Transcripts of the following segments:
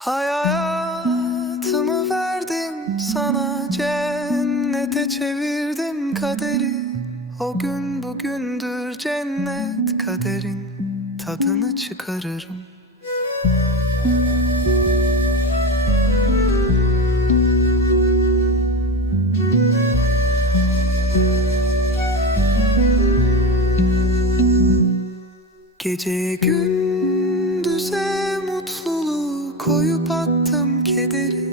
Hayatımı verdim sana cennete çevirdim kaderi. O gün bugündür cennet kaderin tadını çıkarırım. Gündüze mutluluğu koyup attım kederi.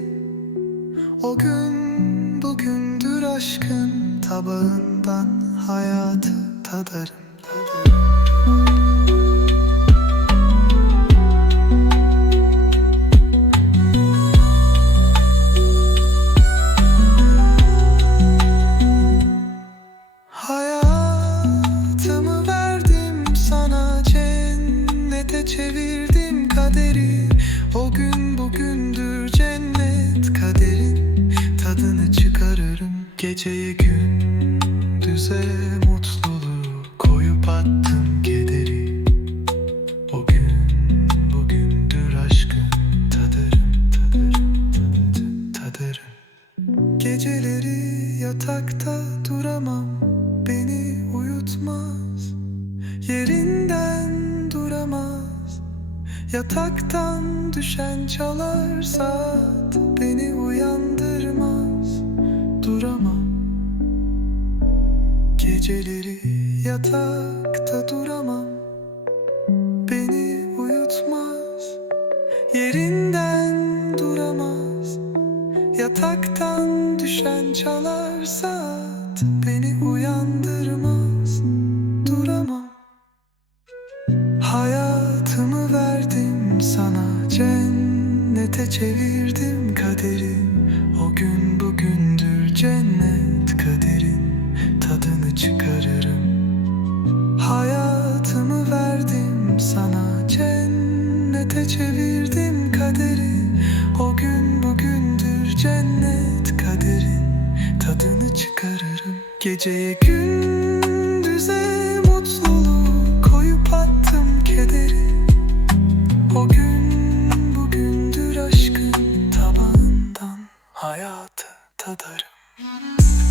O gün bugündür aşkın tabağından hayatı tadarım. Verdim sana cennete çevirdim kaderi O gün bugündür cennet kaderin tadını çıkarırım Geceye gündüze mutluluğu koyup attım kederi O gün bugündür aşkın tadarım tadarım tadarım Geceleri yatakta duramam Beni uyutmaz. Duramaz Yataktan düşen çalar saat Beni uyandırmaz. Duramam. Geceleri yatakta duramam. Beni uyutmaz. Yerinden duramaz. Yataktan düşen çalar saat Beni uyandırmaz Cennete çevirdim kaderi O gün bugündür cennet kaderin Tadını çıkarırım. Hayatımı verdim sana. Cennete çevirdim kaderi. O gün bugündür cennet kaderin Tadını çıkarırım. Geceye gündüze mutluluğu Koyup attım kederi hayatı tadarım.